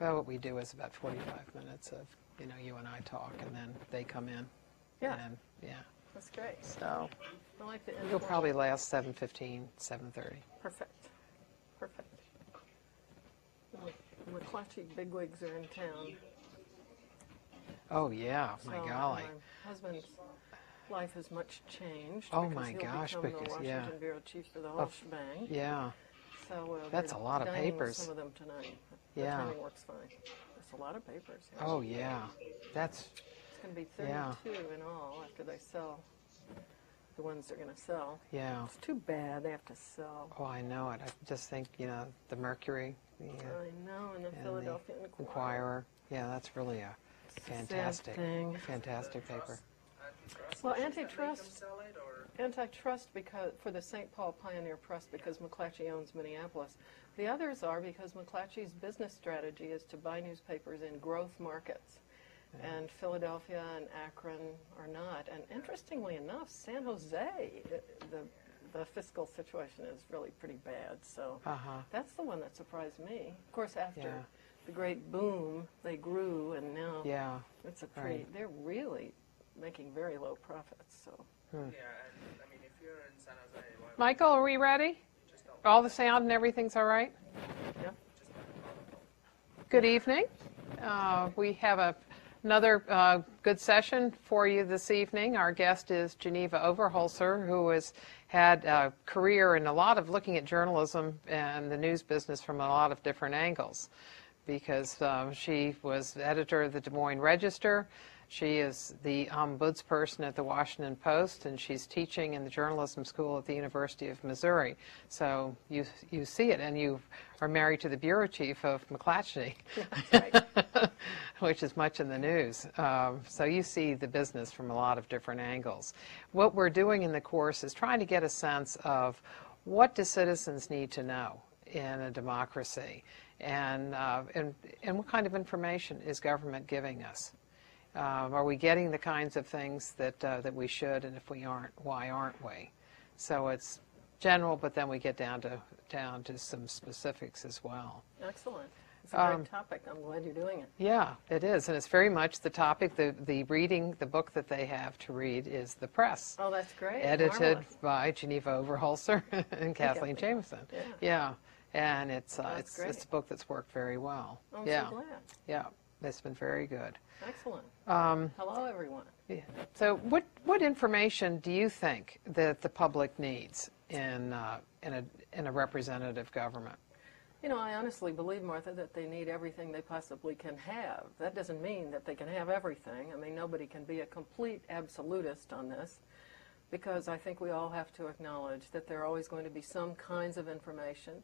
Well, what we do is about 45 minutes of, you and I talk, and then they come in. Yeah. And, yeah. That's great. So I like the you'll probably last 7:15, 7:30. Perfect. Perfect. The McClatchy bigwigs are in town. Oh, yeah. My So golly. My husband's life has much changed. Oh, because my he'll gosh, become the because, Washington yeah. Bureau Chief for the whole shebang. Yeah. So That's a lot of dining with papers. some of them tonight. The Yeah. timing works fine. It's a lot of papers. Yeah. Oh, yeah. That's, It's going to be 32 in all after they sell the ones they're going to sell. yeah. It's too bad they have to sell. Oh, I know it. I just think, the Mercury, I know, and the and Philadelphia the Inquirer. Yeah, that's really a fantastic, thing. fantastic paper. Well, antitrust because for the St. Paul Pioneer Press because McClatchy owns Minneapolis. The others are because McClatchy's business strategy is to buy newspapers in growth markets. And Philadelphia and Akron are not. And interestingly enough, San Jose, the fiscal situation is really pretty bad. So that's the one that surprised me. Of course, after the great boom, they grew, and now it's a pretty. They're really making very low profits. So. Yeah, and I mean, if you're in San Jose, Michael, are we ready? All the sound and everything's all right? Yeah. Good evening. We have another good session for you this evening. Our guest is Geneva Overholser, who has had a career in a lot of looking at journalism and the news business from a lot of different angles, because she was editor of the Des Moines Register. She is the ombudsperson at the Washington Post, and she's teaching in the journalism school at the University of Missouri. So you see it, and you are married to the bureau chief of McClatchy, which is much in the news. So you see the business from a lot of different angles. What we're doing in the course is trying to get a sense of what do citizens need to know in a democracy, and what kind of information is government giving us. Are we getting the kinds of things that we should, and if we aren't, why aren't we? So it's general, but then we get down to some specifics as well. Excellent. It's a great topic. I'm glad you're doing it. Yeah, it is, and it's very much the topic. The book that they have to read is The Press. Oh, that's great. Edited Marvelous. by Geneva Overholser and Kathleen Jameson. Yeah, and it's a book that's worked very well. I'm so glad. Yeah, it's been very good. Excellent. Hello, everyone. Yeah. So what information do you think that the public needs in a representative government? You know, I honestly believe, Martha, that they need everything they possibly can have. That doesn't mean that they can have everything. I mean, nobody can be a complete absolutist on this, because I think we all have to acknowledge that there are always going to be some kinds of information,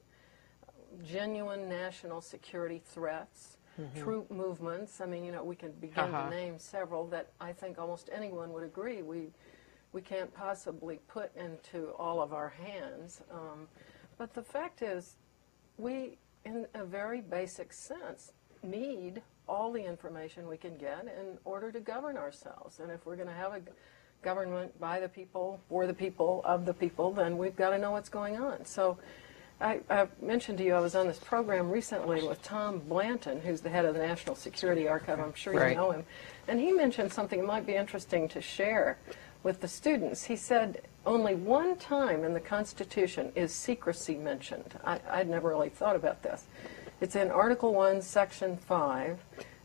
genuine national security threats, troop movements. I mean, you know, we can begin to name several that I think almost anyone would agree we can't possibly put into all of our hands. But the fact is, we, in a very basic sense, need all the information we can get in order to govern ourselves. And if we're going to have a government by the people, for the people, of the people, then we've got to know what's going on. So I mentioned to you I was on this program recently with Tom Blanton, who's the head of the National Security Archive. I'm sure you know him. And he mentioned something that might be interesting to share with the students. He said only one time in the Constitution is secrecy mentioned. I'd never really thought about this. It's in Article 1, Section 5,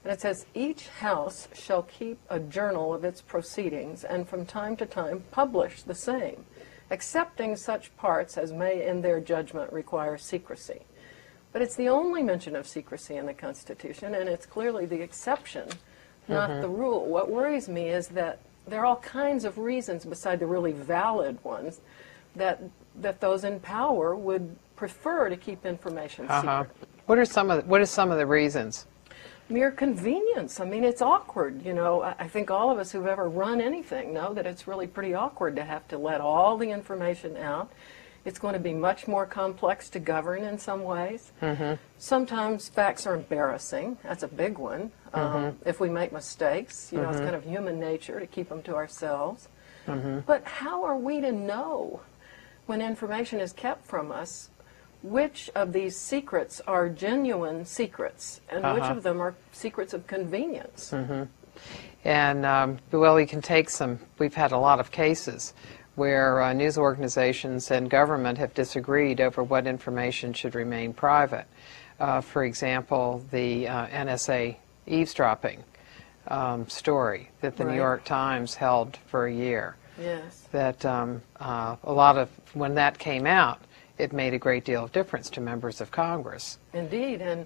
and it says, each house shall keep a journal of its proceedings and from time to time publish the same, excepting such parts as may in their judgment require secrecy. But it's the only mention of secrecy in the Constitution, and it's clearly the exception, not the rule. What worries me is that there are all kinds of reasons, beside the really valid ones, that those in power would prefer to keep information secret. What are some of the reasons? Mere convenience. I mean, it's awkward. You know, I think all of us who've ever run anything know that it's really pretty awkward to have to let all the information out. It's going to be much more complex to govern in some ways. Sometimes facts are embarrassing. That's a big one. If we make mistakes, you know, it's kind of human nature to keep them to ourselves. But how are we to know when information is kept from us which of these secrets are genuine secrets and which of them are secrets of convenience. And, well, we can take some, we've had a lot of cases where news organizations and government have disagreed over what information should remain private. For example, the NSA eavesdropping story that the New York Times held for a year. Yes. That a lot of, when that came out, it made a great deal of difference to members of Congress. Indeed, and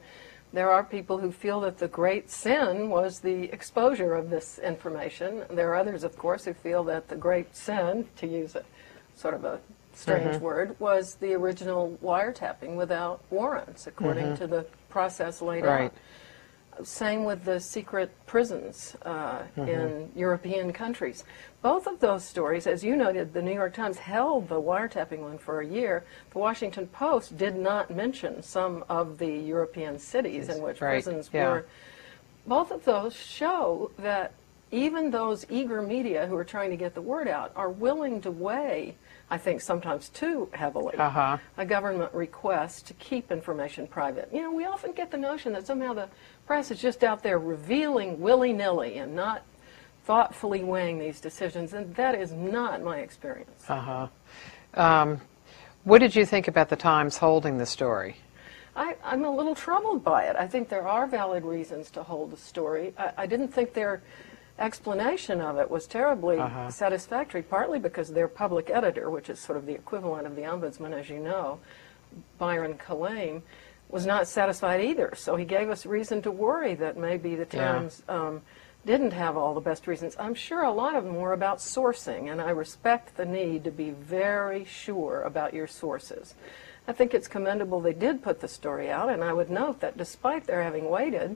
there are people who feel that the great sin was the exposure of this information. There are others, of course, who feel that the great sin, to use a sort of a strange word, was the original wiretapping without warrants, according to the process laid out. Same with the secret prisons in European countries. Both of those stories, as you noted, the New York Times held the wiretapping one for a year. The Washington Post did not mention some of the European cities in which prisons were. Both of those show that even those eager media who are trying to get the word out are willing to weigh, I think sometimes too heavily, a government request to keep information private. You know, we often get the notion that somehow the press is just out there revealing willy-nilly and not thoughtfully weighing these decisions, and that is not my experience. What did you think about the Times holding the story? I'm a little troubled by it. I think there are valid reasons to hold the story. I didn't think their explanation of it was terribly satisfactory, partly because their public editor, which is sort of the equivalent of the ombudsman, as you know, Byron Kalame, was not satisfied either. So he gave us reason to worry that maybe the Times didn't have all the best reasons. I'm sure a lot of them were about sourcing, and I respect the need to be very sure about your sources. I think it's commendable they did put the story out, and I would note that despite their having waited,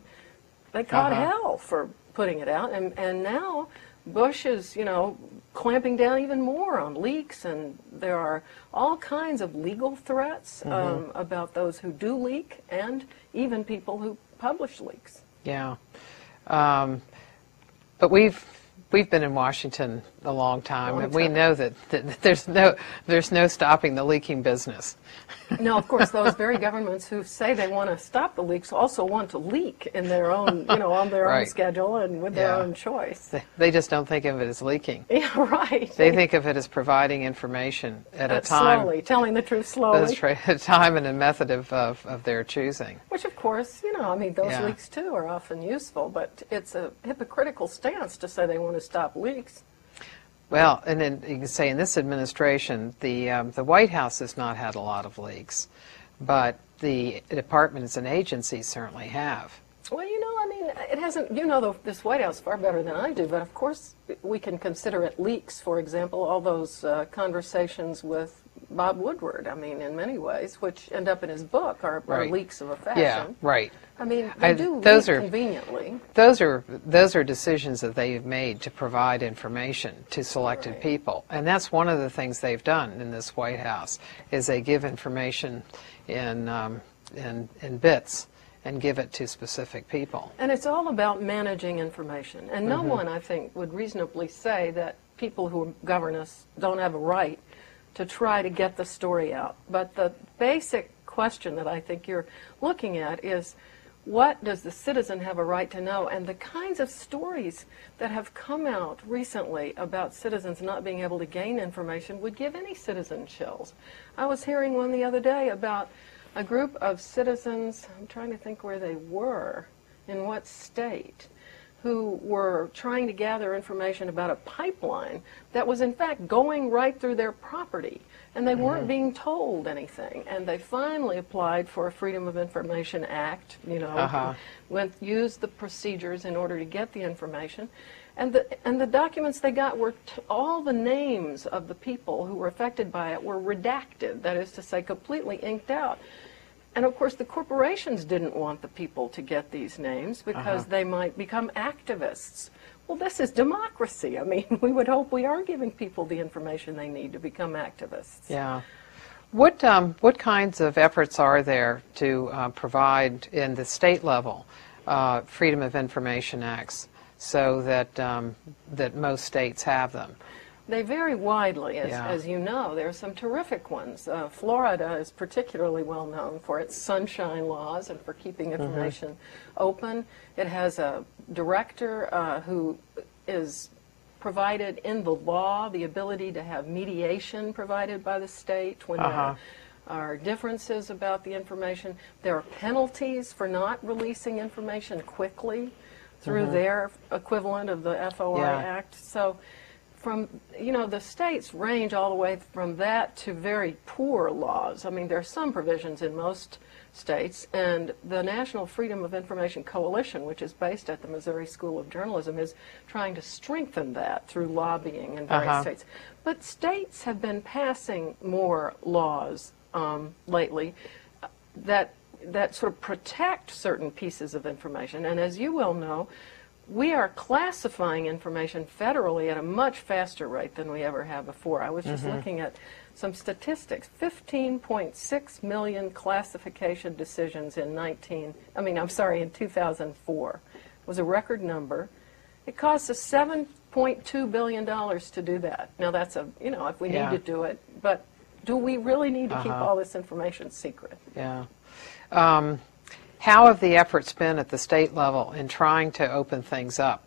they caught hell for putting it out, and now Bush is, you know, clamping down even more on leaks, and there are all kinds of legal threats about those who do leak, and even people who publish leaks. Yeah. But we've been in Washington a long time, and we know that there's no stopping the leaking business. No, of course, those very governments who say they want to stop the leaks also want to leak in their own, you know, on their own schedule and with their own choice. They just don't think of it as leaking. Yeah, right. They think of it as providing information at a time. Slowly, telling the truth slowly. That's right, a time and a method of their choosing. Which, of course, you know, I mean, those leaks, too, are often useful, but it's a hypocritical stance to say they want to stop leaks. Well, and then you can say in this administration, the White House has not had a lot of leaks, but the departments and agencies certainly have. Well, you know, I mean, it hasn't, you know, this White House far better than I do, but of course we can consider it leaks. For example, all those conversations with Bob Woodward, I mean, in many ways, which end up in his book, are leaks of a fashion. Yeah, right. I mean, they do leak conveniently. Those are decisions that they've made to provide information to selected people, and that's one of the things they've done in this White House is they give information in bits and give it to specific people. And it's all about managing information. And no one, I think, would reasonably say that people who govern us don't have a right to try to get the story out. But the basic question that I think you're looking at is, what does the citizen have a right to know? And the kinds of stories that have come out recently about citizens not being able to gain information would give any citizen chills. I was hearing one the other day about a group of citizens, I'm trying to think where they were, in what state, who were trying to gather information about a pipeline that was in fact going right through their property, and they weren't being told anything. And they finally applied for a Freedom of Information Act, you know, used the procedures in order to get the information. And the documents they got were, all the names of the people who were affected by it were redacted, that is to say, completely inked out. And of course, the corporations didn't want the people to get these names because they might become activists. Well, this is democracy. I mean, we would hope we are giving people the information they need to become activists. Yeah. What kinds of efforts are there to provide in the state level Freedom of Information Acts so that that most states have them? They vary widely, Yeah. as you know. There are some terrific ones. Florida is particularly well known for its sunshine laws and for keeping information open. It has a director who is provided in the law the ability to have mediation provided by the state when there are differences about the information. There are penalties for not releasing information quickly through their equivalent of the FOI Act. So the states range all the way from that to very poor laws. I mean, there are some provisions in most states, and the National Freedom of Information Coalition, which is based at the Missouri School of Journalism, is trying to strengthen that through lobbying in various states. But states have been passing more laws lately that sort of protect certain pieces of information. And as you well know, we are classifying information federally at a much faster rate than we ever have before. I was just looking at some statistics. 15.6 million classification decisions in 2004 was a record number. It costs us $7.2 billion to do that. Now that's if we need to do it, but do we really need to keep all this information secret? Yeah. How have the efforts been at the state level in trying to open things up?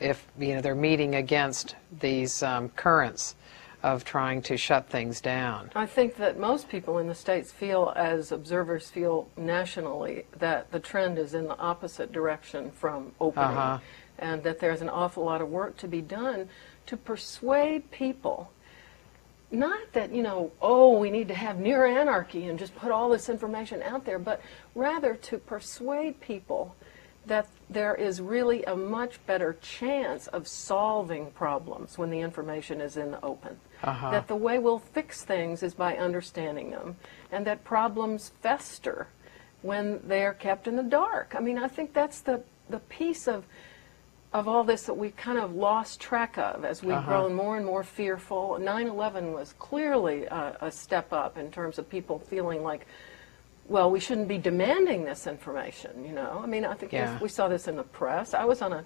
If they're meeting against these currents of trying to shut things down. I think that most people in the states feel, as observers feel nationally, that the trend is in the opposite direction from opening, and that there's an awful lot of work to be done to persuade people. Not that, we need to have near anarchy and just put all this information out there, but rather to persuade people that there is really a much better chance of solving problems when the information is in the open. That the way we'll fix things is by understanding them, and that problems fester when they're kept in the dark. I mean, I think that's the piece of all this that we've kind of lost track of as we've grown more and more fearful. 9/11 was clearly a step up in terms of people feeling like, well, we shouldn't be demanding this information, I mean, I think we saw this in the press. I was on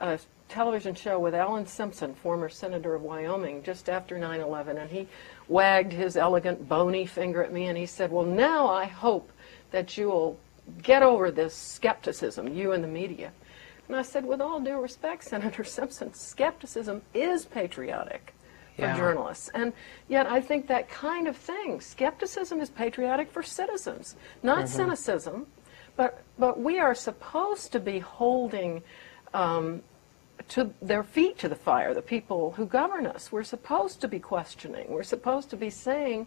a television show with Alan Simpson, former senator of Wyoming, just after 9/11, and he wagged his elegant bony finger at me and he said, well, now I hope that you'll get over this skepticism, you and the media. And I said, with all due respect, Senator Simpson, skepticism is patriotic for journalists. And yet I think that kind of thing, skepticism is patriotic for citizens, not cynicism, but we are supposed to be holding to their feet to the fire, the people who govern us. We're supposed to be questioning. We're supposed to be saying,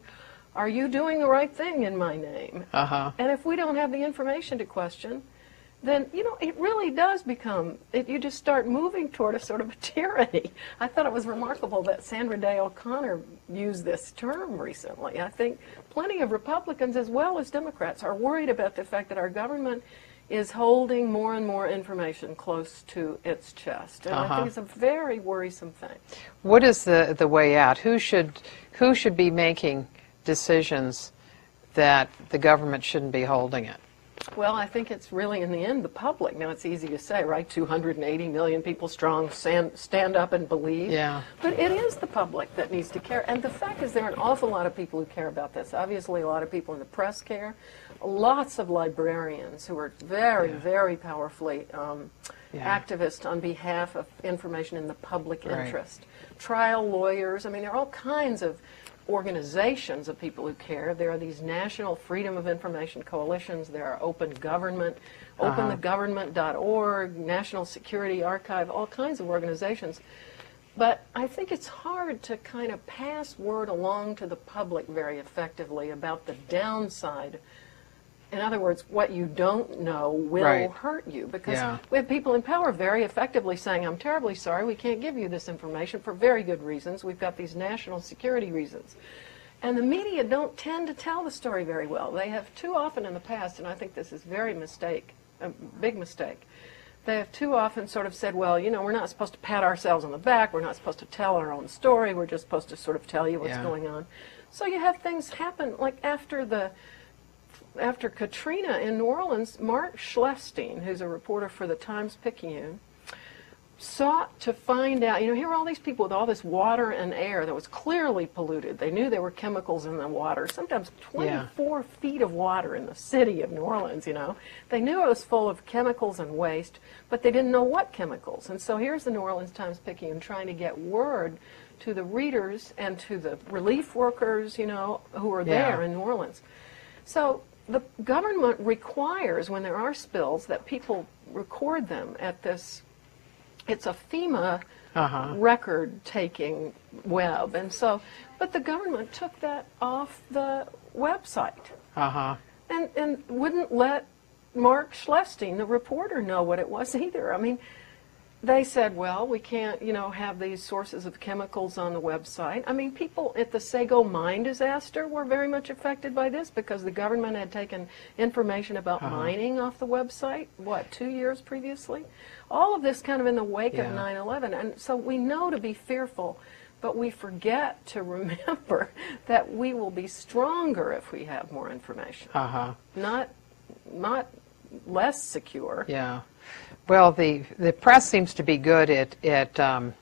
are you doing the right thing in my name? And if we don't have the information to question, then, it really does become, you just start moving toward a sort of a tyranny. I thought it was remarkable that Sandra Day O'Connor used this term recently. I think plenty of Republicans as well as Democrats are worried about the fact that our government is holding more and more information close to its chest. And I think it's a very worrisome thing. What is the way out? Who should be making decisions that the government shouldn't be holding it? Well, I think it's really, in the end, the public. Now, it's easy to say, right? 280 million people strong, stand up and believe. Yeah. But it is the public that needs to care. And the fact is there are an awful lot of people who care about this. Obviously, a lot of people in the press care. Lots of librarians who are very, very powerfully activists on behalf of information in the public interest. Trial lawyers. I mean, there are all kinds of organizations of people who care. There are these National Freedom of Information Coalitions. There are Open Government, openthegovernment.org, National Security Archive, all kinds of organizations. But I think it's hard to kind of pass word along to the public very effectively about the downside. In other words, what you don't know will hurt you, because we have people in power very effectively saying, I'm terribly sorry, we can't give you this information for very good reasons. We've got these national security reasons. And the media don't tend to tell the story very well. They have too often in the past, and I think this is a big mistake, they have too often sort of said, well, we're not supposed to pat ourselves on the back, we're not supposed to tell our own story, we're just supposed to sort of tell you what's going on. So you have things happen, like after Katrina in New Orleans, Mark Schlefstein, who's a reporter for the Times-Picayune, sought to find out, here are all these people with all this water and air that was clearly polluted. They knew there were chemicals in the water, sometimes 24 feet of water in the city of New Orleans, They knew it was full of chemicals and waste, but they didn't know what chemicals. And so here's the New Orleans Times-Picayune trying to get word to the readers and to the relief workers, who are there in New Orleans. So the government requires, when there are spills, that people record them at this. It's a FEMA record-taking web, and so, but the government took that off the website, and wouldn't let Mark Schlestein, the reporter, know what it was either. I mean, they said, well, we can't, have these sources of chemicals on the website. I mean, people at the Sago mine disaster were very much affected by this because the government had taken information about mining off the website, 2 years previously? All of this kind of in the wake of 9/11. And so we know to be fearful, but we forget to remember that we will be stronger if we have more information. Not less secure. Yeah. Well, the press seems to be good at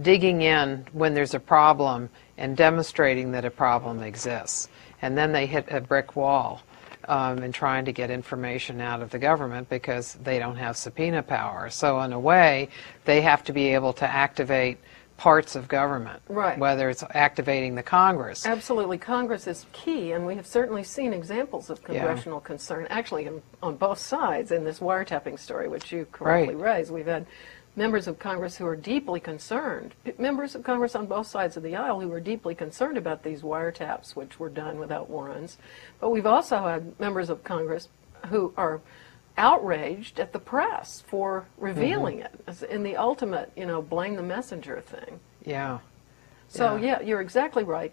digging in when there's a problem and demonstrating that a problem exists. And then they hit a brick wall in trying to get information out of the government because they don't have subpoena power. So in a way, they have to be able to activate parts of government, whether it's activating the Congress. Absolutely. Congress is key, and we have certainly seen examples of congressional concern, actually on both sides in this wiretapping story, which you correctly raised. We've had members of Congress who are deeply concerned, members of Congress on both sides of the aisle who are deeply concerned about these wiretaps, which were done without warrants. But we've also had members of Congress who are outraged at the press for revealing it in the ultimate, blame the messenger thing. Yeah. So, you're exactly right.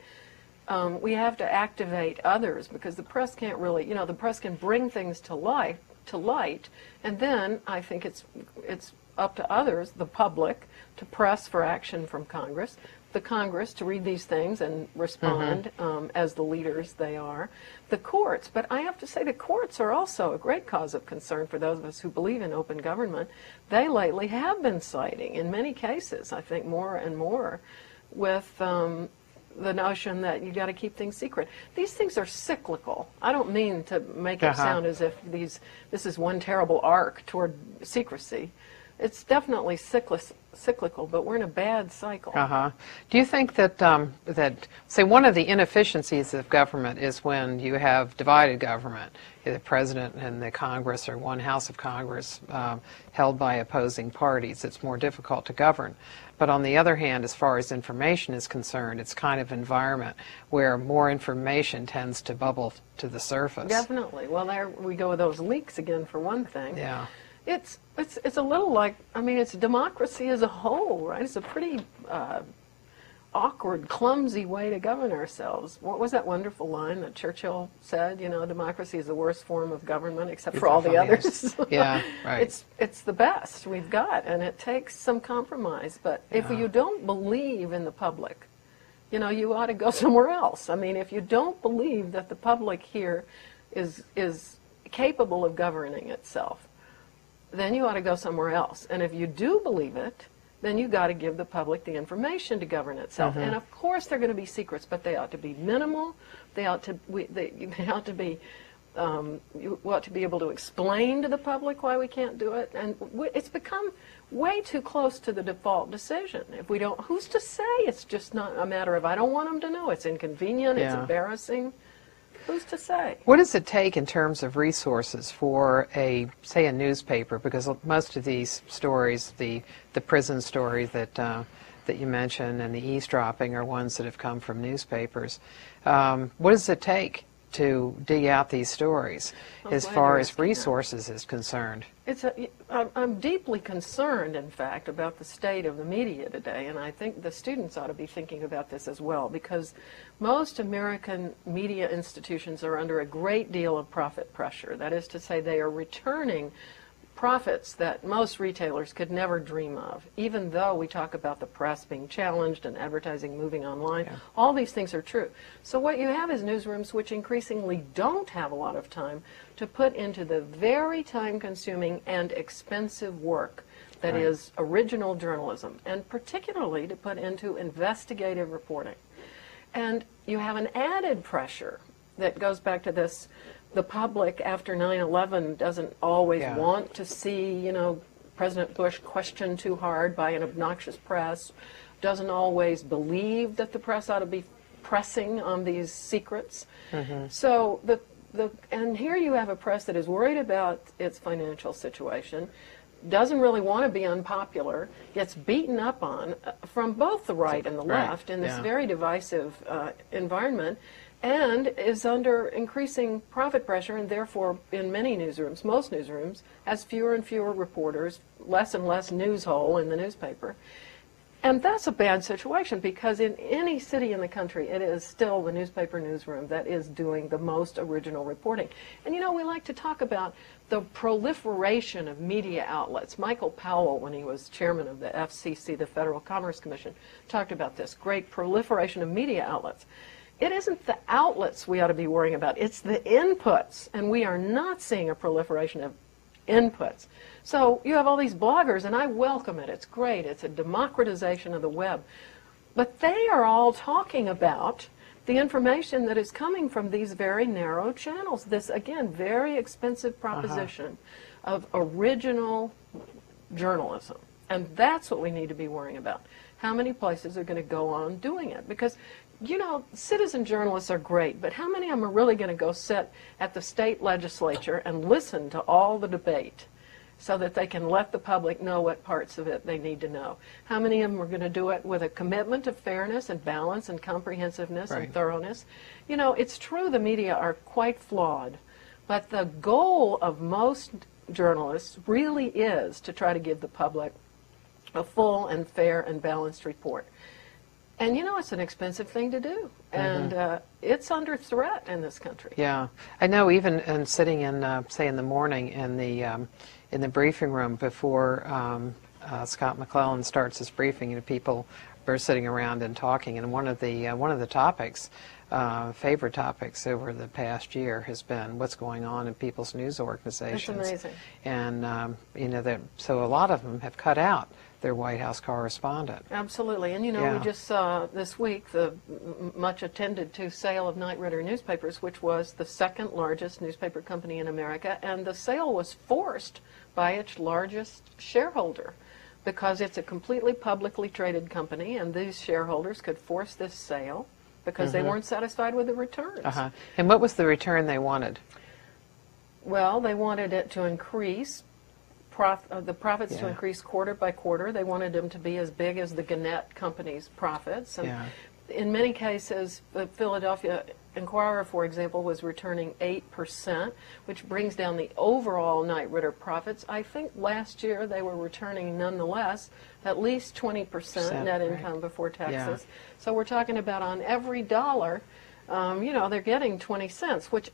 We have to activate others because the press can't really, the press can bring things to light, and then I think it's up to others, the public, to press for action from Congress, the Congress to read these things and respond as the leaders they are, the courts. But I have to say the courts are also a great cause of concern for those of us who believe in open government. They lately have been citing, in many cases, I think more and more, with the notion that you got to keep things secret. These things are cyclical. I don't mean to make it sound as if this is one terrible arc toward secrecy. It's definitely cyclical, but we're in a bad cycle. Do you think that, say, one of the inefficiencies of government is when you have divided government, the president and the Congress or one house of Congress held by opposing parties? It's more difficult to govern. But on the other hand, as far as information is concerned, it's kind of environment where more information tends to bubble to the surface. Definitely. Well, there we go with those leaks again, for one thing. Yeah. It's a little like, it's democracy as a whole, right? It's a pretty awkward, clumsy way to govern ourselves. What was that wonderful line that Churchill said? Democracy is the worst form of government except for all the others. Yeah, right. It's the best we've got, and it takes some compromise. But if you don't believe in the public, you ought to go somewhere else. If you don't believe that the public here is capable of governing itself, then you ought to go somewhere else. And if you do believe it, then you got to give the public the information to govern itself. And of course, they're going to be secrets, but they ought to be minimal. They ought to be. You ought to be able to explain to the public why we can't do it. And it's become way too close to the default decision. If we don't, who's to say? It's just not a matter of I don't want them to know. It's inconvenient. It's embarrassing. Who's to say? What does it take in terms of resources for say a newspaper? Because most of these stories, the prison story that you mentioned and the eavesdropping are ones that have come from newspapers. What does it take to dig out these stories as far as resources is concerned? I'm deeply concerned, in fact, about the state of the media today, and I think the students ought to be thinking about this as well, because most American media institutions are under a great deal of profit pressure. That is to say, they are returning profits that most retailers could never dream of, even though we talk about the press being challenged and advertising moving online. All these things are true. So what you have is newsrooms which increasingly don't have a lot of time to put into the very time-consuming and expensive work that Right. is original journalism, and particularly to put into investigative reporting. And you have an added pressure that goes back to this, the public after 9/11 doesn't always Yeah. want to see, President Bush questioned too hard by an obnoxious press, doesn't always believe that the press ought to be pressing on these secrets. So and here you have a press that is worried about its financial situation, doesn't really want to be unpopular, gets beaten up on from both the right and the Right, left in this yeah. very divisive environment, and is under increasing profit pressure, and therefore in many newsrooms, most newsrooms, has fewer and fewer reporters, less and less news hole in the newspaper. And that's a bad situation, because in any city in the country, it is still the newspaper newsroom that is doing the most original reporting. And we like to talk about the proliferation of media outlets. Michael Powell, when he was chairman of the FCC, the Federal Commerce Commission, talked about this great proliferation of media outlets. It isn't the outlets we ought to be worrying about, it's the inputs, and we are not seeing a proliferation of inputs. So you have all these bloggers, and I welcome it. It's great. It's a democratization of the web. But they are all talking about the information that is coming from these very narrow channels. This, again, very expensive proposition of original journalism. And that's what we need to be worrying about. How many places are going to go on doing it? Because, citizen journalists are great, but how many of them are really going to go sit at the state legislature and listen to all the debate so that they can let the public know what parts of it they need to know? How many of them are going to do it with a commitment to fairness and balance and comprehensiveness Right. and thoroughness? It's true the media are quite flawed, but the goal of most journalists really is to try to give the public a full and fair and balanced report. And it's an expensive thing to do, and it's under threat in this country. Yeah, I know. Even in sitting in, say, in the morning in the briefing room before Scott McClellan starts his briefing, people are sitting around and talking. And one of the topics, favorite topics over the past year, has been what's going on in people's news organizations. That's amazing. And so a lot of them have cut out their White House correspondent. Absolutely. And, Yeah. we just saw this week the much attended to sale of Knight Ridder Newspapers, which was the second largest newspaper company in America. And the sale was forced by its largest shareholder, because it's a completely publicly traded company, and these shareholders could force this sale because they weren't satisfied with the returns. And what was the return they wanted? Well, they wanted it to increase, the profits to Yeah. increase quarter by quarter. They wanted them to be as big as the Gannett Company's profits. And Yeah. in many cases, the Philadelphia Inquirer, for example, was returning 8%, which brings down the overall Knight Ridder profits. I think last year they were returning, nonetheless, at least 20% net right. income before taxes. Yeah. So we're talking about on every dollar, they're getting 20 cents, which,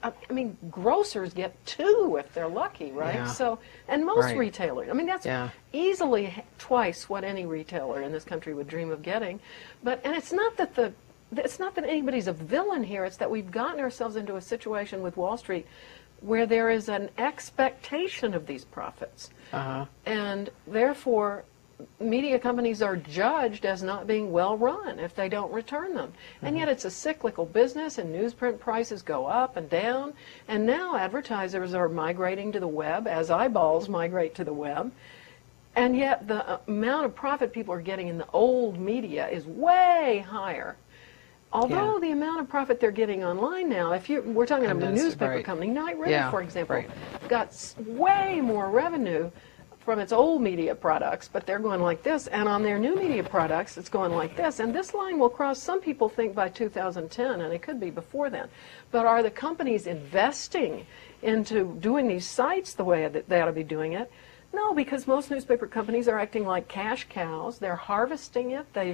grocers get 2 if they're lucky, right? Yeah. So, and most Right. retailers, that's Yeah. easily twice what any retailer in this country would dream of getting. And it's not that anybody's a villain here. It's that we've gotten ourselves into a situation with Wall Street where there is an expectation of these profits. And therefore, media companies are judged as not being well run if they don't return them. And yet it's a cyclical business, and newsprint prices go up and down. And now advertisers are migrating to the web as eyeballs migrate to the web. And yet the amount of profit people are getting in the old media is way higher. Although the amount of profit they're getting online now, we're talking about a newspaper right. company, Knight Ridder, Yeah, for example, right. got way more revenue from its old media products, but they're going like this, and on their new media products, it's going like this. And this line will cross, some people think, by 2010, and it could be before then. But are the companies investing into doing these sites the way that they ought to be doing it? No, because most newspaper companies are acting like cash cows. They're harvesting it. They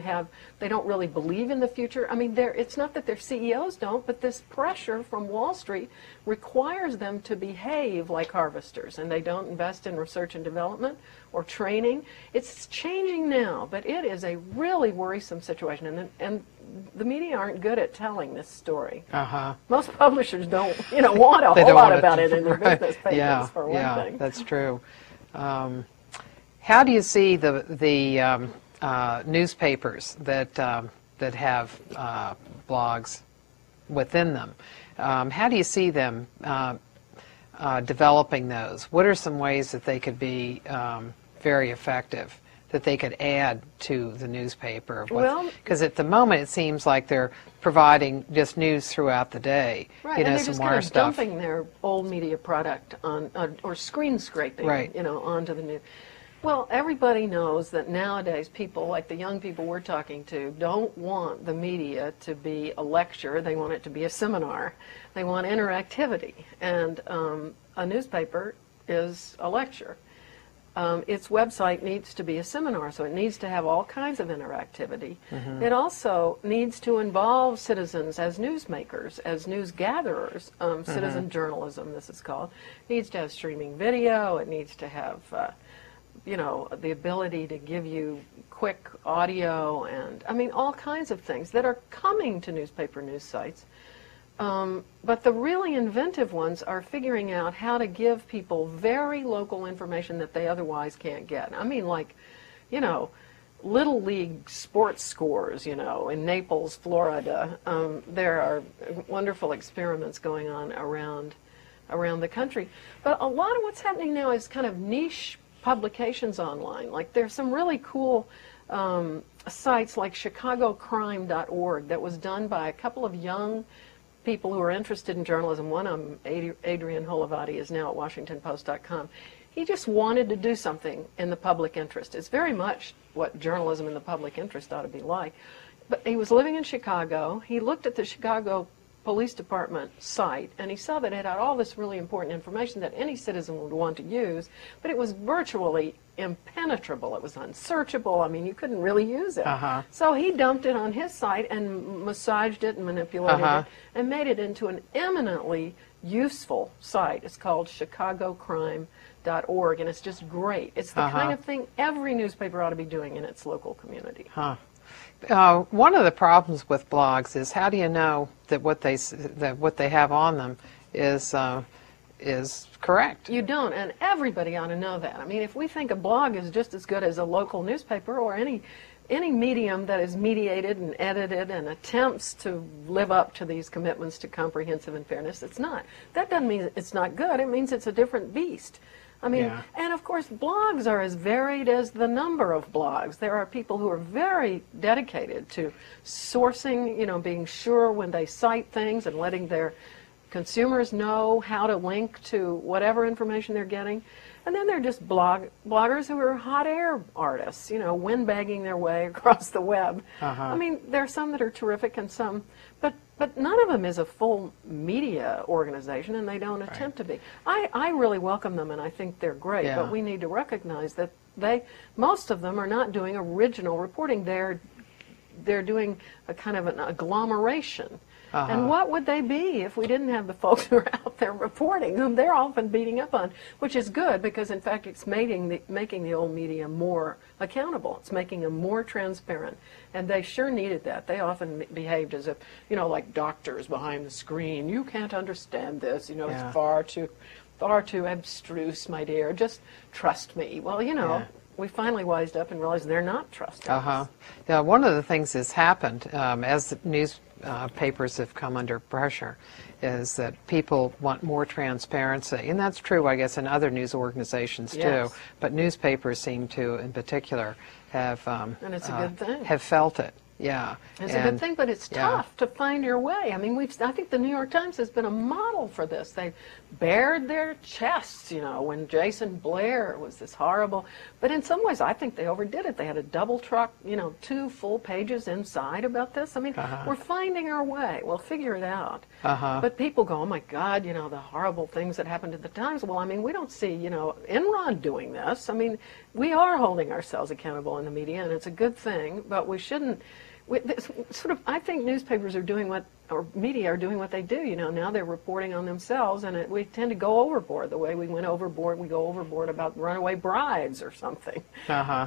don't really believe in the future. It's not that their CEOs don't, but this pressure from Wall Street requires them to behave like harvesters, and they don't invest in research and development or training. It's changing now, but it is a really worrisome situation, and the media aren't good at telling this story. Most publishers don't, want a They whole don't lot want about it in their business pages, yeah, for one thing. That's true. How do you see the newspapers that that have blogs within them? How do you see them developing those? What are some ways that they could be very effective, that they could add to the newspaper? Well, because at the moment it seems like they're providing just news throughout the day. right, You know, and they're some just more kind of stuff. dumping their old media product on, or screen scraping, Right. you know, onto the new. Well, everybody knows that nowadays people, like the young people we're talking to, don't want the media to be a lecture. They want it to be a seminar. They want interactivity, and a newspaper is a lecture. Its website needs to be a seminar, so it needs to have all kinds of interactivity. It also needs to involve citizens as newsmakers, as news gatherers. Citizen journalism, this is called. It needs to have streaming video. It needs to have, you know, the ability to give you quick audio, and I mean all kinds of things that are coming to newspaper news sites. But the really inventive ones are figuring out how to give people very local information that they otherwise can't get. I mean, like, you know, Little League sports scores, you know, in Naples, Florida. There are wonderful experiments going on around the country. But a lot of what's happening now is kind of niche publications online. Like, there's some really cool sites like chicagocrime.org that was done by a couple of young people who are interested in journalism. One of them, Adrian Holovati, is now at WashingtonPost.com. He just wanted to do something in the public interest. It's very much what journalism in the public interest ought to be like. But he was living in Chicago. He looked at the Chicago Police Department site, and he saw that it had all this really important information that any citizen would want to use, but it was virtually impenetrable. It was unsearchable. I mean, you couldn't really use it. So he dumped it on his site and massaged it and manipulated it and made it into an eminently useful site. It's called chicagocrime.org, and it's just great. It's the kind of thing every newspaper ought to be doing in its local community. One of the problems with blogs is, how do you know that what they have on them is correct? You don't, and everybody ought to know that. I mean, if we think a blog is just as good as a local newspaper or any medium that is mediated and edited and attempts to live up to these commitments to comprehensive and fairness, it's not. That doesn't mean it's not good. It means it's a different beast. I mean, and of course, blogs are as varied as the number of blogs. There are people who are very dedicated to sourcing, you know, being sure when they cite things and letting their consumers know how to link to whatever information they're getting. And then there are just bloggers who are hot air artists, you know, windbagging their way across the web. I mean, there are some that are terrific and some, but none of them is a full media organization, and they don't attempt to be. I really welcome them, and I think they're great, but we need to recognize that most of them are not doing original reporting. They're doing a kind of an agglomeration. And what would they be if we didn't have the folks who are out there reporting, whom they're often beating up on, which is good because, in fact, it's making the old media more accountable. It's making them more transparent. And they sure needed that. They often behaved as if, you know, like doctors behind the screen. You can't understand this. You know, it's far too abstruse, my dear. Just trust me. Well, you know. We finally wised up and realized they're not trusting us. Now, one of the things that's happened as the newspapers have come under pressure is that people want more transparency, and that's true, I guess, in other news organizations too. But newspapers seem to, in particular, have and it's a good thing. Have felt it. It's a good thing, but it's tough to find your way. I mean, I think the New York Times has been a model for this. They bared their chests, you know, when Jason Blair was this horrible. But in some ways, I think they overdid it. They had a double truck, you know, 2 full pages inside about this. I mean, we're finding our way. We'll figure it out. But people go, oh, my God, you know, the horrible things that happened at the Times. Well, I mean, we don't see, you know, Enron doing this. I mean, we are holding ourselves accountable in the media, and it's a good thing, but we shouldn't. I think newspapers are doing or media are doing what they do. You know, now they're reporting on themselves, and we tend to go overboard. The way we went overboard, we go overboard about runaway brides or something.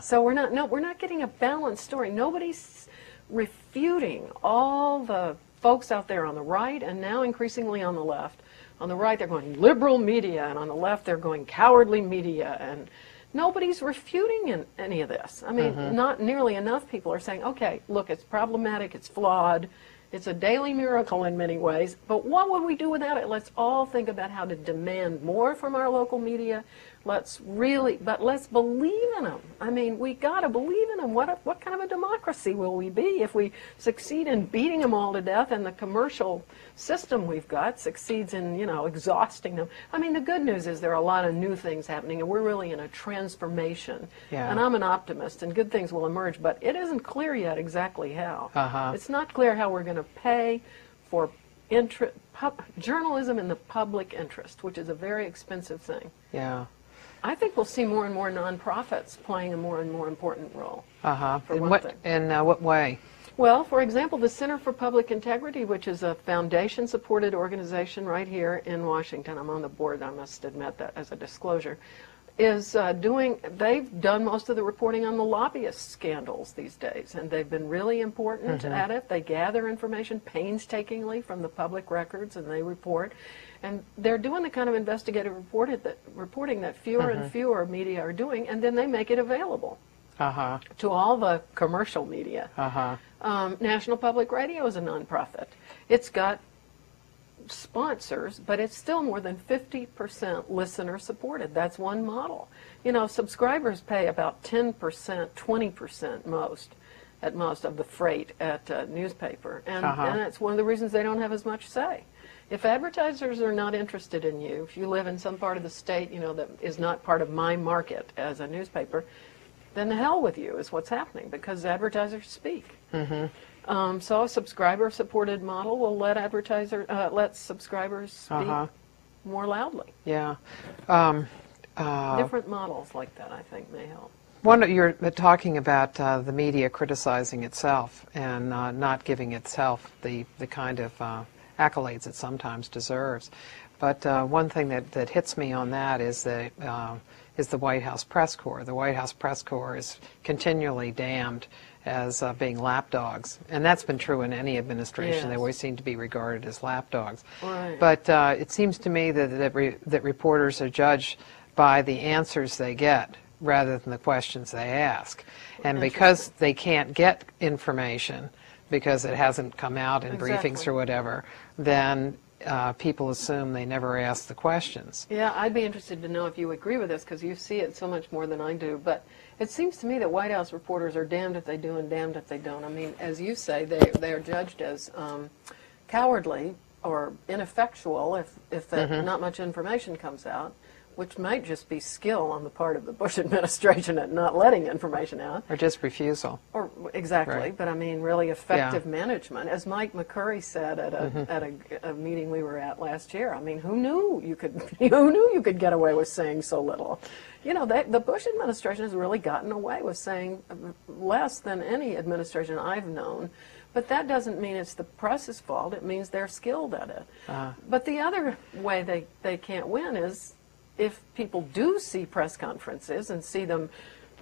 So we're not getting a balanced story. Nobody's refuting all the folks out there on the right, and now increasingly on the left. On the right, they're going liberal media, and on the left, they're going cowardly media, and Nobody's refuting any of this. I mean, not nearly enough people are saying, okay, look, it's problematic, it's flawed, it's a daily miracle in many ways, but what would we do without it? Let's all think about how to demand more from our local media. Let's believe in them. I mean, we got to believe in them. What kind of a democracy will we be if we succeed in beating them all to death and the commercial system we've got succeeds in, exhausting them? I mean, the good news is there are a lot of new things happening, and we're really in a transformation. Yeah. And I'm an optimist, and good things will emerge, but it isn't clear yet exactly how. It's not clear how we're going to pay for journalism in the public interest, which is a very expensive thing. Yeah. I think we'll see more and more nonprofits playing a more and more important role. For In one thing. what way? Well, for example, the Center for Public Integrity, which is a foundation-supported organization right here in Washington, I'm on the board, I must admit that as a disclosure, they've done most of the reporting on the lobbyist scandals these days, and they've been really important at it. They gather information painstakingly from the public records, and they report. And they're doing the kind of investigative reporting that fewer and fewer media are doing, and then they make it available to all the commercial media. National Public Radio is a nonprofit. It's got sponsors, but it's still more than 50% listener supported. That's one model. Subscribers pay about 10%, 20% at most of the freight at a newspaper, and it's one of the reasons they don't have as much say. If advertisers are not interested in you, if you live in some part of the state, that is not part of my market as a newspaper, then the hell with you is what's happening, because advertisers speak. So a subscriber-supported model will let subscribers speak more loudly. Yeah. Different models like that, I think, may help. You're talking about the media criticizing itself and not giving itself the kind of accolades it sometimes deserves. But one thing that hits me on that is the White House press corps. The White House press corps is continually damned as being lapdogs, and that's been true in any administration. Yes. They always seem to be regarded as lapdogs. Right. But it seems to me that reporters are judged by the answers they get rather than the questions they ask. And because they can't get information, because it hasn't come out in briefings or whatever, then people assume they never ask the questions. Yeah, I'd be interested to know if you agree with this, because you see it so much more than I do. But it seems to me that White House reporters are damned if they do and damned if they don't. I mean, as you say, they are judged as cowardly or ineffectual if not much information comes out, which might just be skill on the part of the Bush administration at not letting information out. Or just refusal. Or exactly, Right. But I mean, really effective management. As Mike McCurry said at a meeting we were at last year, I mean, who knew you could get away with saying so little? The Bush administration has really gotten away with saying less than any administration I've known. But that doesn't mean it's the press's fault. It means they're skilled at it. But the other way they can't win is if people do see press conferences and see them,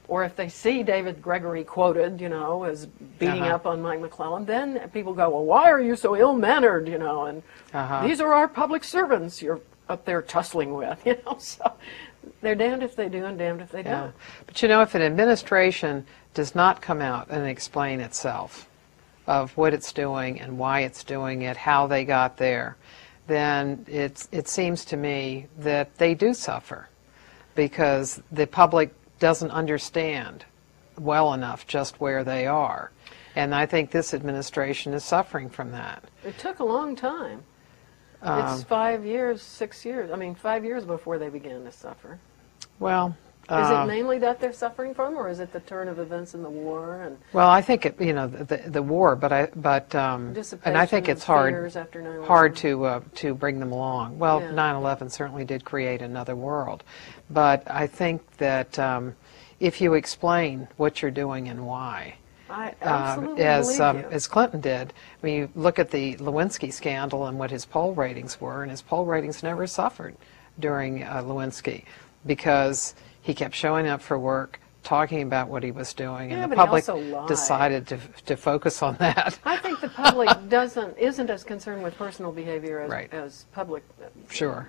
or if they see David Gregory quoted, as beating up on Mike McClellan, then people go, well, why are you so ill-mannered, and these are our public servants you're up there tussling with, so they're damned if they do and damned if they don't. But if an administration does not come out and explain itself of what it's doing and why it's doing it, how they got there, then it seems to me that they do suffer, because the public doesn't understand well enough just where they are. And I think this administration is suffering from that. It took a long time. It's 5 years, 6 years. 5 years before they began to suffer. Well, is it mainly that they're suffering from, or is it the turn of events in the war and? Well, I think the war, and I think it's hard to bring them along. Well, 9/11 certainly did create another world, but I think that if you explain what you're doing and why, I absolutely believe you. As Clinton did. I mean, you look at the Lewinsky scandal and what his poll ratings were, and his poll ratings never suffered during Lewinsky, because he kept showing up for work, talking about what he was doing, and the public decided to focus on that. I think the public isn't as concerned with personal behavior as public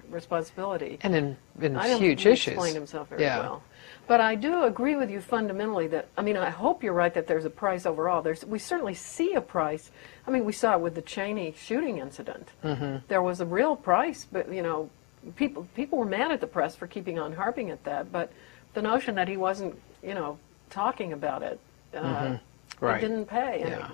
responsibility. And in I don't huge think he issues. explained himself very well. But I do agree with you fundamentally that, I mean, I hope you're right that there's a price overall. We certainly see a price. I mean, we saw it with the Cheney shooting incident. There was a real price, but, you know, people were mad at the press for keeping on harping at that. But the notion that he wasn't, you know, talking about it, Right. it didn't pay. And Yeah.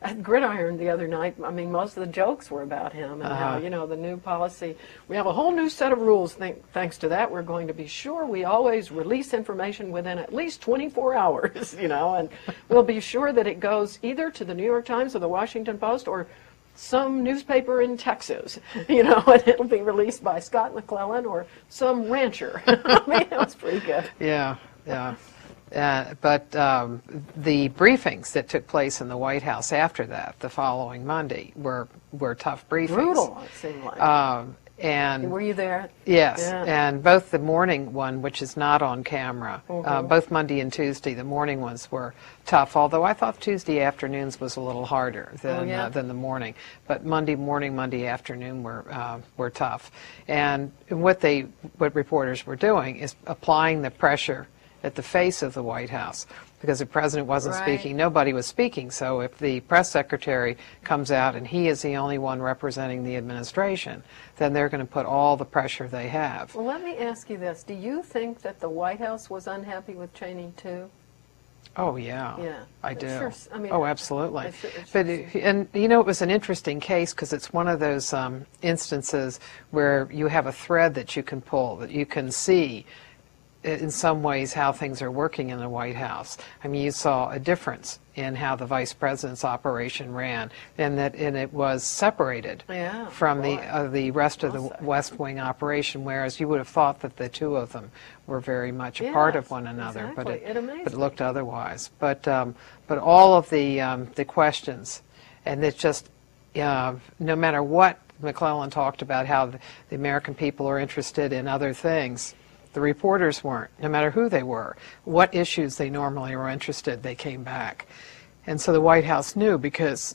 at Gridiron the other night, I mean, most of the jokes were about him and how, you know, the new policy, we have a whole new set of rules. Thanks to that, we're going to be sure we always release information within at least 24 hours, you know, and we'll be sure that it goes either to the New York Times or the Washington Post or some newspaper in Texas, you know, and it'll be released by Scott McClellan or some rancher. I mean, it was pretty good. Yeah, yeah. But the briefings that took place in the White House after that, the following Monday, were tough briefings. Brutal, it seemed like. And were you there? yes, Yeah. and both the morning one, which is not on camera, both Monday and Tuesday, the morning ones were tough, although I thought Tuesday afternoons was a little harder than the morning. But Monday morning, Monday afternoon were tough. And what reporters were doing is applying the pressure at the face of the White House, because the president wasn't speaking, nobody was speaking. So if the press secretary comes out and he is the only one representing the administration, then they're going to put all the pressure they have. Well, let me ask you this. Do you think that the White House was unhappy with Cheney, too? Oh, yeah. Yeah. I do. Sure, I mean, oh, absolutely. But and, you know, it was an interesting case because it's one of those instances where you have a thread that you can pull, that you can see in some ways how things are working in the White House. I mean, you saw a difference in how the vice president's operation ran, and it was separated from the rest of the West Wing operation, whereas you would have thought that the two of them were very much a part of one another, exactly. but it it looked otherwise. But all of the questions, and it's just no matter what McClellan talked about, how the American people are interested in other things. The reporters weren't, no matter who they were. What issues they normally were interested, they came back. And so the White House knew, because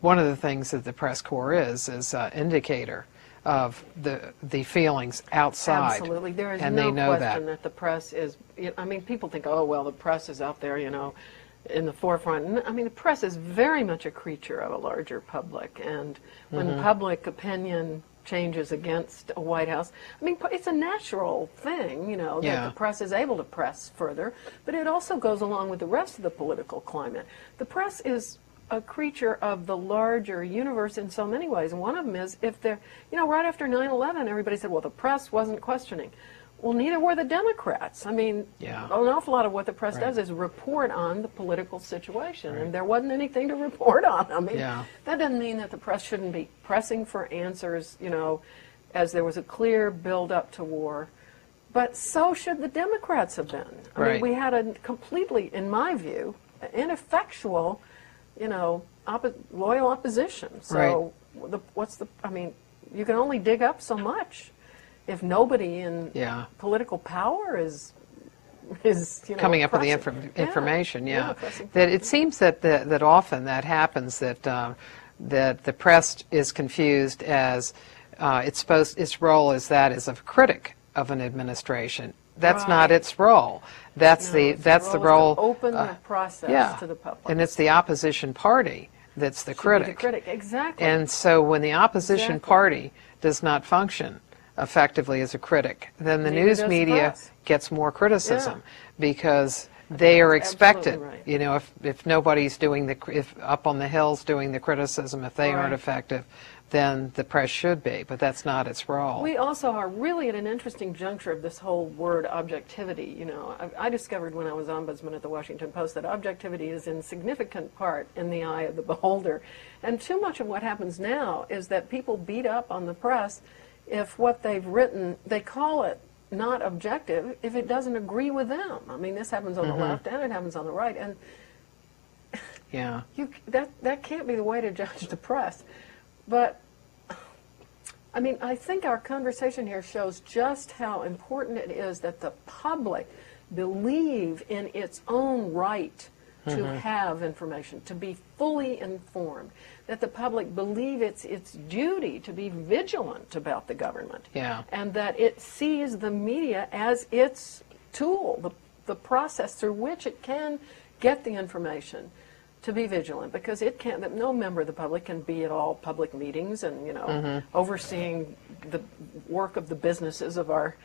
one of the things that the press corps is an indicator of the feelings outside. Absolutely. There is and no they know question that the press is, I mean, people think, oh, well, the press is out there, you know, in the forefront. I mean, the press is very much a creature of a larger public. And when public opinion changes against a White House, I mean, it's a natural thing, you know, that the press is able to press further, but it also goes along with the rest of the political climate. The press is a creature of the larger universe in so many ways, and one of them is if they're, you know, right after 9/11, everybody said, well, the press wasn't questioning. Well, neither were the Democrats. I mean, an awful lot of what the press does is report on the political situation, and there wasn't anything to report on. I mean, that doesn't mean that the press shouldn't be pressing for answers, you know, as there was a clear build-up to war. But so should the Democrats have been. I mean, we had a completely, in my view, ineffectual, you know, loyal opposition. So I mean, you can only dig up so much if nobody in political power is you know, coming up with the information. That it seems that often that happens, that the press is confused as its role is that as a critic of an administration. That's not its role. That's the role to open the process to the public. And it's the opposition party that's the critic. Be the critic, exactly. And so when the opposition party does not function effectively as a critic, then the news media gets more criticism because they are expected. You know, if nobody's doing if up on the hills doing the criticism, if they aren't effective, then the press should be, but that's not its role. We also are really at an interesting juncture of this whole word objectivity. You know, I discovered when I was ombudsman at the Washington Post that objectivity is in significant part in the eye of the beholder. And too much of what happens now is that people beat up on the press if what they've written, they call it not objective if it doesn't agree with them. I mean, this happens on the left and it happens on the right. And that can't be the way to judge the press. But, I mean, I think our conversation here shows just how important it is that the public believe in its own right to have information, to be fully informed, that the public believe it's duty to be vigilant about the government, and that it sees the media as its tool, the process through which it can get the information, to be vigilant, because it can't, that no member of the public can be at all public meetings and, you know, overseeing the work of the businesses of our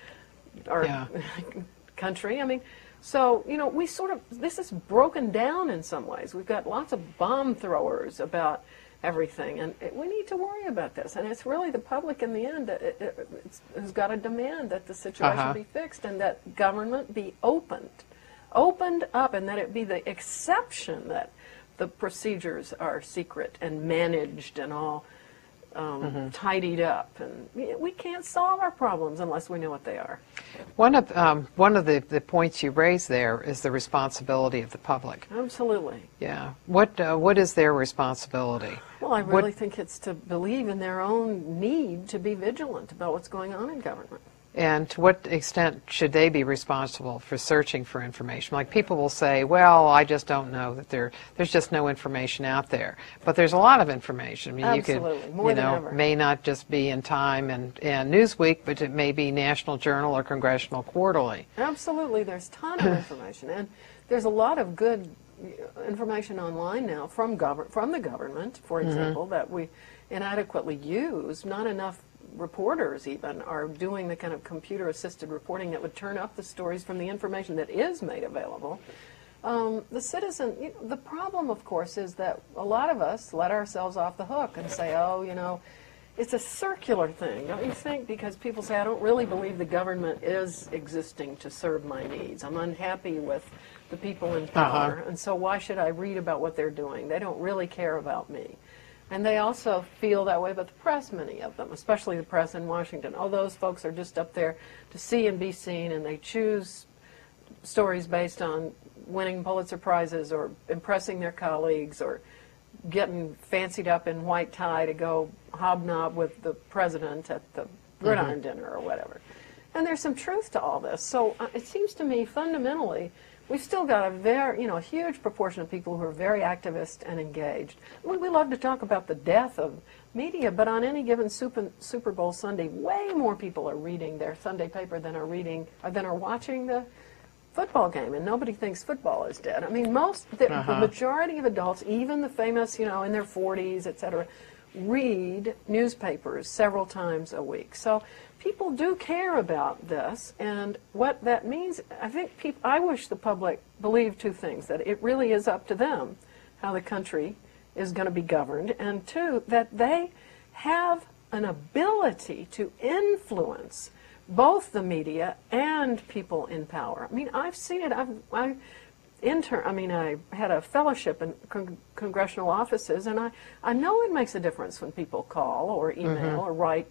country. I mean, so, you know, we sort of, this is broken down in some ways. We've got lots of bomb throwers about everything, and we need to worry about this. And it's really the public in the end that has got to demand that the situation be fixed and that government be opened up, and that it be the exception that the procedures are secret and managed and all tidied up. And we can't solve our problems unless we know what they are. One of the points you raised there is the responsibility of the public. Absolutely. Yeah. What is their responsibility? Well, I really think it's to believe in their own need to be vigilant about what's going on in government. And to what extent should they be responsible for searching for information? Like, people will say, well, I just don't know, that there's just no information out there. But there's a lot of information. I mean, Absolutely. you could, More than know, ever. may not just be in Time and Newsweek, but it may be National Journal or Congressional Quarterly. Absolutely. There's a ton of information. And there's a lot of good information online now from the government, for example, that we inadequately use. Not enough reporters even are doing the kind of computer-assisted reporting that would turn up the stories from the information that is made available. The citizen, the problem, of course, is that a lot of us let ourselves off the hook and say, oh, you know, it's a circular thing, don't you think? Because people say, I don't really believe the government is existing to serve my needs. I'm unhappy with the people in power, and so why should I read about what they're doing? They don't really care about me. And they also feel that way about the press, many of them, especially the press in Washington. Oh, those folks are just up there to see and be seen, and they choose stories based on winning Pulitzer Prizes or impressing their colleagues or getting fancied up in white tie to go hobnob with the president at the gridiron dinner or whatever. And there's some truth to all this. So it seems to me, fundamentally, we've still got a huge proportion of people who are very activist and engaged. We love to talk about the death of media, but on any given Super Bowl Sunday, way more people are reading their Sunday paper than are watching the football game, and nobody thinks football is dead. I mean, the majority of adults, even the famous, in their 40s, et cetera, read newspapers several times a week. So people do care about this, and what that means, I wish the public believed two things: that it really is up to them how the country is going to be governed, and two, that they have an ability to influence both the media and people in power. I mean, I've seen it. I had a fellowship in congressional offices, and I know it makes a difference when people call or email or write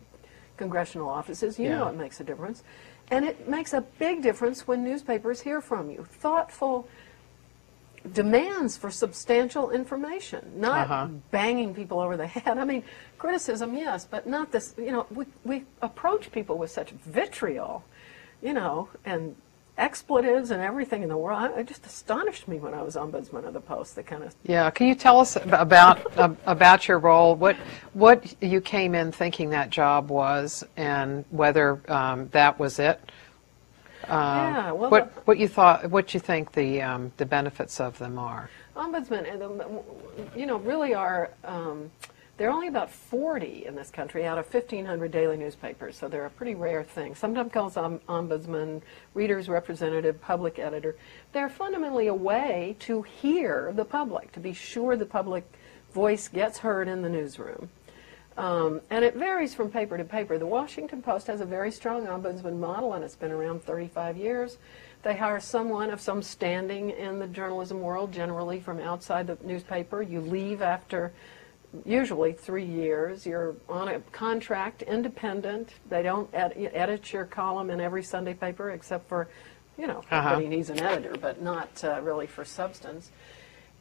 congressional offices. You know it makes a difference. And it makes a big difference when newspapers hear from you. Thoughtful demands for substantial information, not banging people over the head. I mean, criticism, yes, but not this, we approach people with such vitriol, and expletives and everything in the world. It just astonished me when I was ombudsman of the Post. The kind of Can you tell us about your role? What you came in thinking that job was, and whether that was it? What you think the benefits of them are? Ombudsmen, really are. There are only about 40 in this country out of 1,500 daily newspapers, so they're a pretty rare thing. Sometimes called ombudsman, reader's representative, public editor. They're fundamentally a way to hear the public, to be sure the public voice gets heard in the newsroom. And it varies from paper to paper. The Washington Post has a very strong ombudsman model, and it's been around 35 years. They hire someone of some standing in the journalism world, generally from outside the newspaper. You leave after usually 3 years. You're on a contract, independent. They don't edit your column in every Sunday paper, except for, everybody needs an editor, but not really for substance.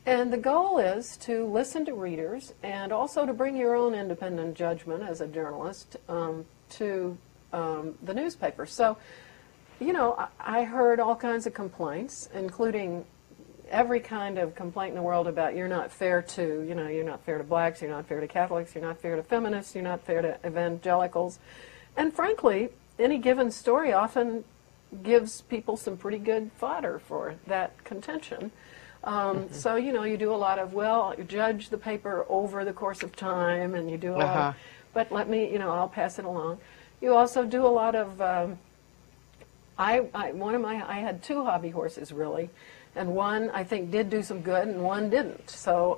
And the goal is to listen to readers and also to bring your own independent judgment as a journalist to the newspaper. So, I heard all kinds of complaints, including every kind of complaint in the world about you're not fair to, you're not fair to blacks, you're not fair to Catholics, you're not fair to feminists, you're not fair to evangelicals. And frankly, any given story often gives people some pretty good fodder for that contention. So, you know, you do a lot of, well, you judge the paper over the course of time, and you do a lot of, but let me, you know, I'll pass it along. You also do a lot of, I had 2 hobby horses, really, and one, I think, did do some good, and one didn't. So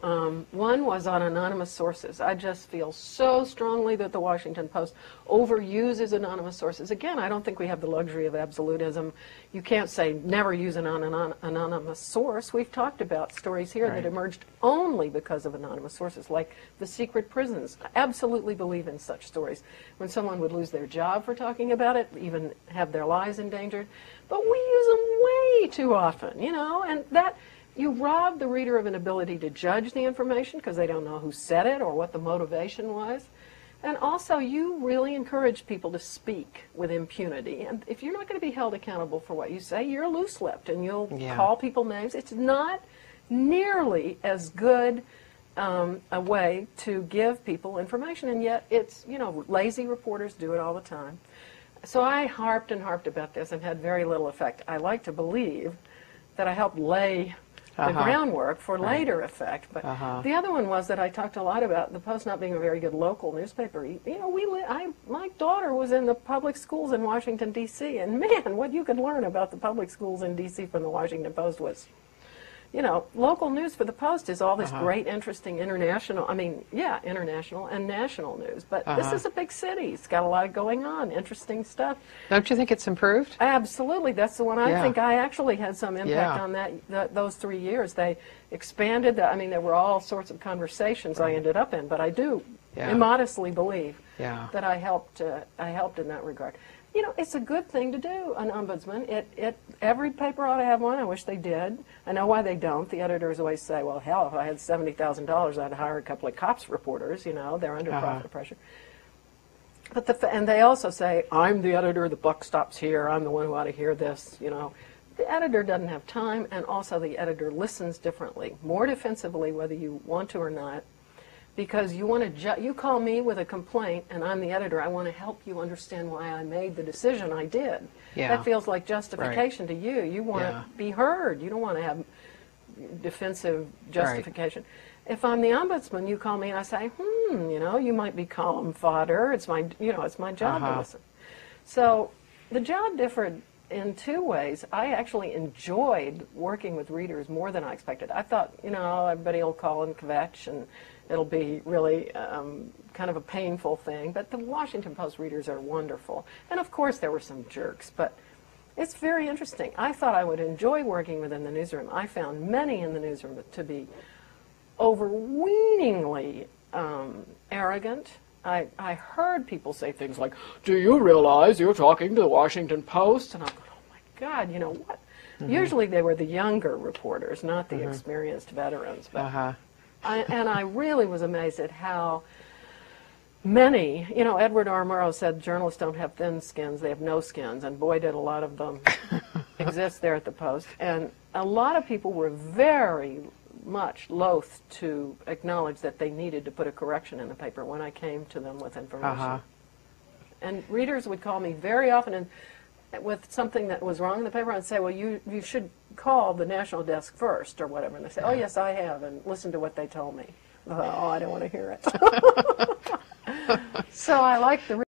one was on anonymous sources. I just feel so strongly that the Washington Post overuses anonymous sources. Again, I don't think we have the luxury of absolutism. You can't say never use an anonymous source. We've talked about stories here that emerged only because of anonymous sources, like the secret prisons. I absolutely believe in such stories. When someone would lose their job for talking about it, even have their lives endangered. But we use them way too often, you know, and that you rob the reader of an ability to judge the information because they don't know who said it or what the motivation was. And also, you really encourage people to speak with impunity. And if you're not going to be held accountable for what you say, you're loose-lipped and you'll call people names. It's not nearly as good a way to give people information, and yet it's, you know, lazy reporters do it all the time. So I harped and harped about this and had very little effect. I like to believe that I helped lay the groundwork for later effect. But the other one was that I talked a lot about the Post not being a very good local newspaper. You know, my daughter was in the public schools in Washington, D.C., and man, what you could learn about the public schools in D.C. from the Washington Post was, you know, local news for the Post is all this great, interesting international and national news. But this is a big city. It's got a lot going on, interesting stuff. Don't you think it's improved? Absolutely. That's the one I think I actually had some impact on those 3 years. They expanded. There were all sorts of conversations I ended up in, but I do immodestly believe that I helped in that regard. You know, it's a good thing to do, an ombudsman. Every paper ought to have one. I wish they did. I know why they don't. The editors always say, well, hell, if I had $70,000, I'd hire a couple of cops reporters. You know, they're under profit pressure. But and they also say, I'm the editor, the buck stops here, I'm the one who ought to hear this, you know. The editor doesn't have time, and also the editor listens differently, more defensively, whether you want to or not. Because you want to, you call me with a complaint, and I'm the editor. I want to help you understand why I made the decision I did. That feels like justification to you. You want to be heard. You don't want to have defensive justification. If I'm the ombudsman, you call me and I say, you know, you might be column fodder. It's my, you know, it's my job to listen. So the job differed in 2 ways. I actually enjoyed working with readers more than I expected. I thought, you know, everybody will call and kvetch and it'll be really kind of a painful thing. But the Washington Post readers are wonderful. And of course there were some jerks, but it's very interesting. I thought I would enjoy working within the newsroom. I found many in the newsroom to be overweeningly arrogant. I heard people say things like, do you realize you're talking to the Washington Post? And I'm going, oh my God, you know what? Usually they were the younger reporters, not the experienced veterans. But and I really was amazed at how many, you know, Edward R. Murrow said journalists don't have thin skins, they have no skins, and boy did a lot of them exist there at the Post. And a lot of people were very much loath to acknowledge that they needed to put a correction in the paper when I came to them with information. And readers would call me very often and with something that was wrong in the paper, I'd say, well, you should call the national desk first or whatever. And they say, oh, yes, I have, and listen to what they told me. Oh, I don't want to hear it. So I like the